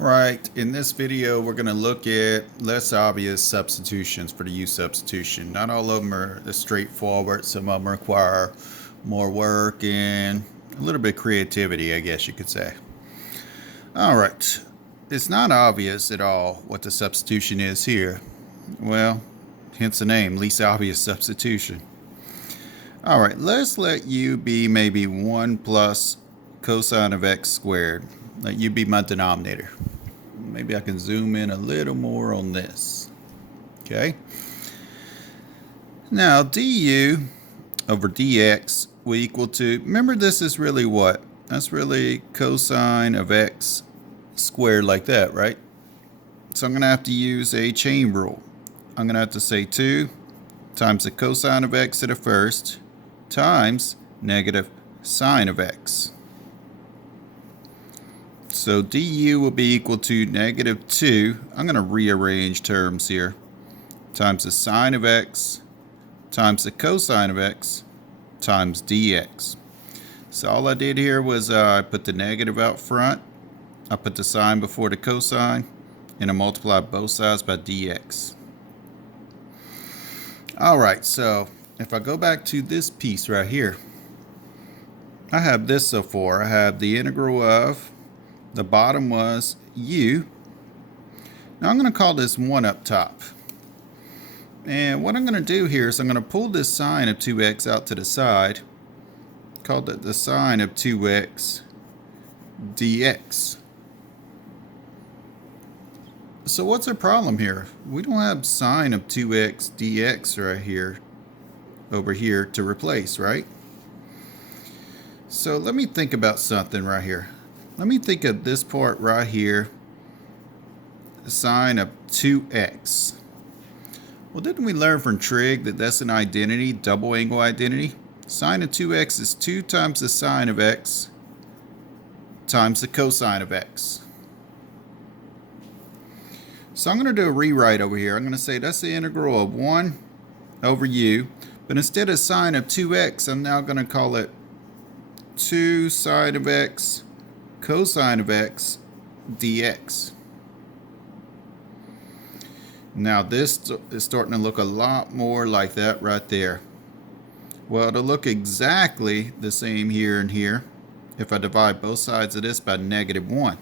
Right, in this video we're going to look at less obvious substitutions for the U substitution. Not all of them are as straightforward. Some of them require more work and a little bit of creativity, I guess you could say. Alright, it's not obvious at all what the substitution is here. Well, hence the name, least obvious substitution. Alright, let's let U be maybe 1 plus cosine of x squared. Let U be my denominator. Maybe I can zoom in a little more on this. Okay. Now du over dx will equal to, remember this is really what? That's really cosine of x squared like that, right? So I'm going to have to use a chain rule. I'm going to have to say 2 times the cosine of x to the first times negative sine of x. So du will be equal to negative 2. I'm going to rearrange terms here. Times the sine of x times the cosine of x times dx. So all I did here was I put the negative out front. I put the sine before the cosine. And I multiplied both sides by dx. Alright, so if I go back to this piece right here, I have this so far. I have the integral of, the bottom was u. Now I'm going to call this 1 up top. And what I'm going to do here is I'm going to pull this sine of 2x out to the side. Call that the sine of 2x dx. So what's our problem here? We don't have sine of 2x dx right here, over here to replace, right? So let me think about something right here. Let me think of this part right here, the sine of 2x. Well, didn't we learn from trig that that's an identity, double angle identity? Sine of 2x is 2 times the sine of x times the cosine of x. So I'm going to do a rewrite over here. I'm going to say that's the integral of 1 over u, but instead of sine of 2x, I'm now going to call it 2 sine of x cosine of x dx. Now this is starting to look a lot more like that right there. Well, it'll look exactly the same here and here if I divide both sides of this by negative 1.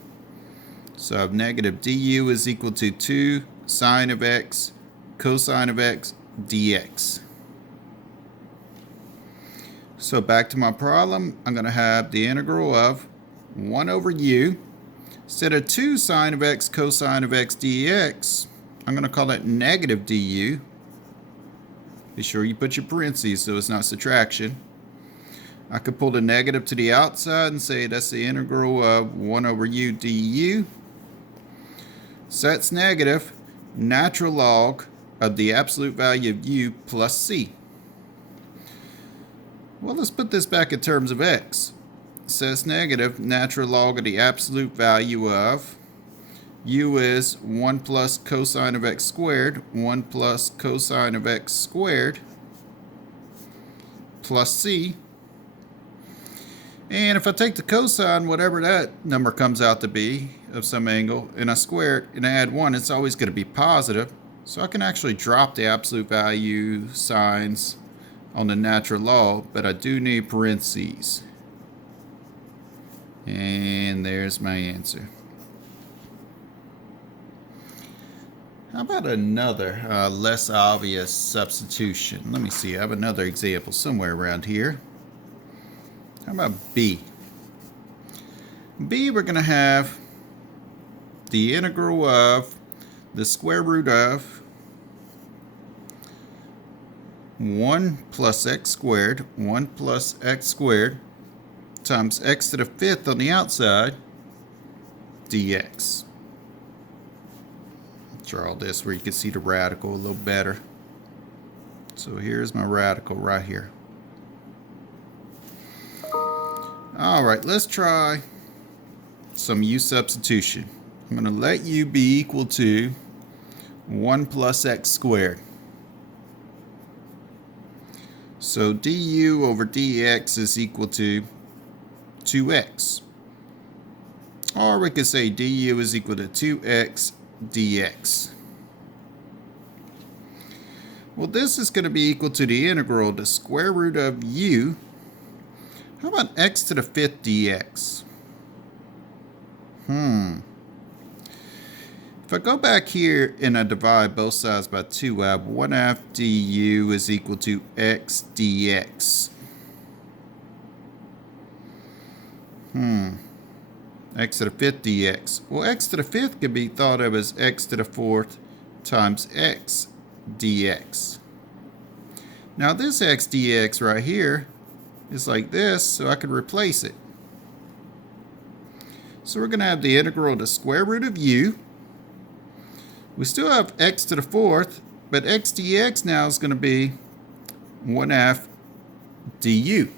So I have negative du is equal to 2 sine of x cosine of x dx. So back to my problem, I'm going to have the integral of 1 over u. Instead of 2 sine of x cosine of x dx, I'm going to call it negative du. Be sure you put your parentheses so it's not subtraction. I could pull the negative to the outside and say that's the integral of 1 over u du. So that's negative natural log of the absolute value of u plus c. Well, let's put this back in terms of x. So it's negative natural log of the absolute value of u is 1 plus cosine of x squared, 1 plus cosine of x squared plus c. And if I take the cosine, whatever that number comes out to be of some angle, and I square it and I add 1, it's always going to be positive. So I can actually drop the absolute value signs on the natural log, but I do need parentheses. And there's my answer. How about another less obvious substitution? Let me see. I have another example somewhere around here. How about B? B, we're going to have the integral of the square root of 1 plus x squared, 1 plus x squared, times x to the 5th on the outside, dx. Draw this where you can see the radical a little better. So here's my radical right here. Alright, let's try some u substitution. I'm going to let u be equal to 1 plus x squared. So du over dx is equal to 2x. Or we could say du is equal to 2x dx. Well, this is going to be equal to the integral of the square root of u. How about x to the 5th dx? If I go back here and I divide both sides by 2, I have 1/2 du is equal to x dx. X to the 5th dx. Well, x to the 5th can be thought of as x to the 4th times x dx. Now this x dx right here is like this, so I could replace it. So we're going to have the integral of the square root of u. We still have x to the 4th, but x dx now is going to be 1/2 du.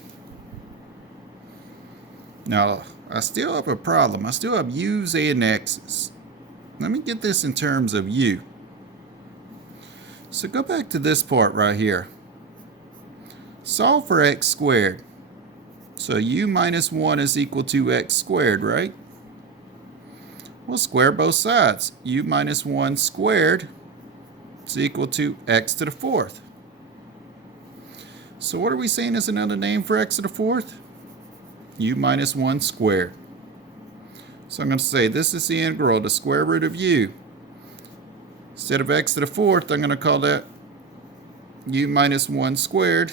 Now, I still have a problem. I still have u's and x's. Let me get this in terms of u. So go back to this part right here. Solve for x squared. So u minus 1 is equal to x squared, right? We'll square both sides. U minus 1 squared is equal to x to the 4th. So what are we saying is another name for x to the 4th? U minus 1 squared. So I'm going to say this is the integral of the square root of u. Instead of x to the 4th, I'm going to call that u minus 1 squared.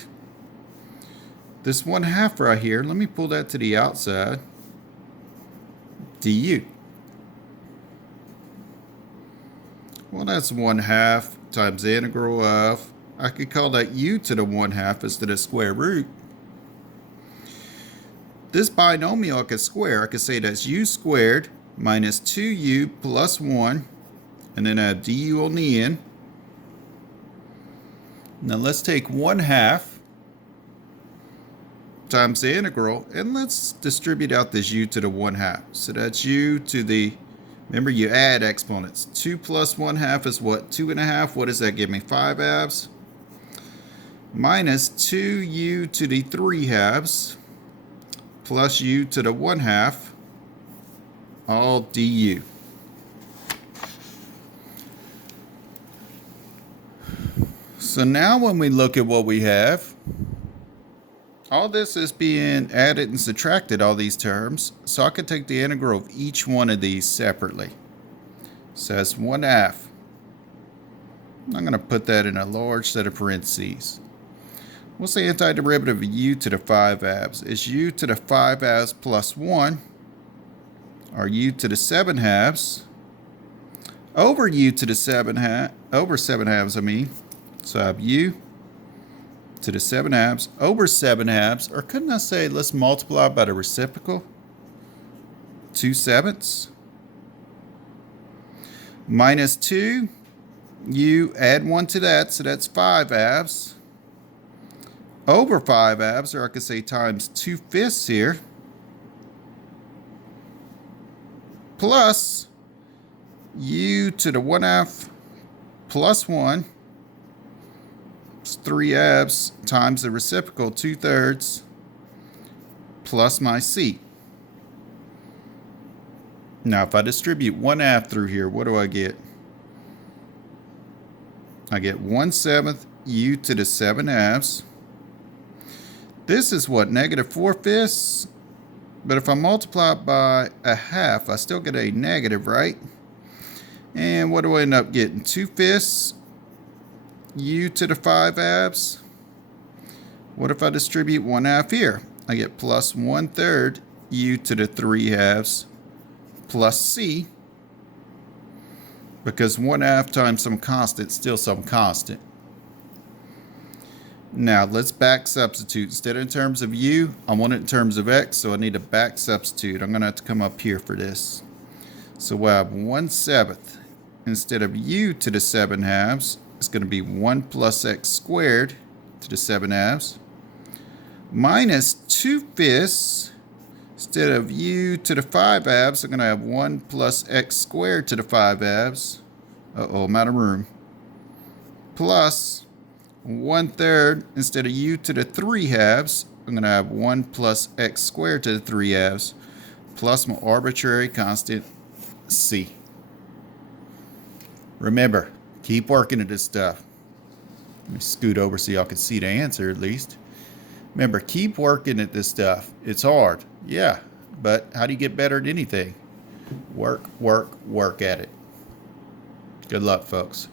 This 1/2 right here, let me pull that to the outside. Du. Well, that's 1/2 times the integral of, I could call that u to the 1/2 instead of square root. This binomial I could square. I could say that's u squared minus 2u plus 1, and then I have du on the end. Now let's take 1/2 times the integral, and let's distribute out this u to the 1/2. So that's u to the, remember you add exponents. 2 plus 1/2 is what? 2.5. What does that give me? 5/2. Minus 2u to the 3/2 plus u to the 1/2, all du. So now when we look at what we have, all this is being added and subtracted, all these terms. So I could take the integral of each one of these separately. So that's 1/2. I'm going to put that in a large set of parentheses. What's the antiderivative of u to the 5/2? Is u to the 5/2 plus 1, or u to the 7/2, over u to the 7/2, over 7/2 I mean. So I have u to the 7/2 over 7/2, or couldn't I say let's multiply by the reciprocal? 2/7. Minus 2, you add 1 to that, so that's 5/2. Over 5/2, or I could say times 2/5 here, plus u to the 1/2 plus 1, it's 3/2 times the reciprocal 2/3 plus my c. Now if I distribute 1/2 through here, what do I get? I get 1/7 u to the 7/2. This is what, negative 4/5? But if I multiply it by 1/2, I still get a negative, right? And what do I end up getting? 2/5 u to the 5/2. What if I distribute 1/2 here? I get plus 1/3 u to the 3/2 plus c, because 1/2 times some constant is still some constant. Now let's back substitute. Instead of in terms of u, I want it in terms of x, so I need to back substitute. I'm going to have to come up here for this. So we'll have 1/7 instead of u to the 7/2, it's going to be 1 plus x squared to the 7/2 minus 2/5 instead of u to the 5/2, I'm going to have 1 plus x squared to the 5/2. Uh-oh, I'm out of room. Plus 1/3 instead of u to the 3/2, I'm going to have 1 plus x squared to the 3/2 plus my arbitrary constant C. Remember, keep working at this stuff. Let me scoot over so y'all can see the answer at least. Remember, keep working at this stuff. It's hard, yeah, but how do you get better at anything? Work, work, work at it. Good luck, folks.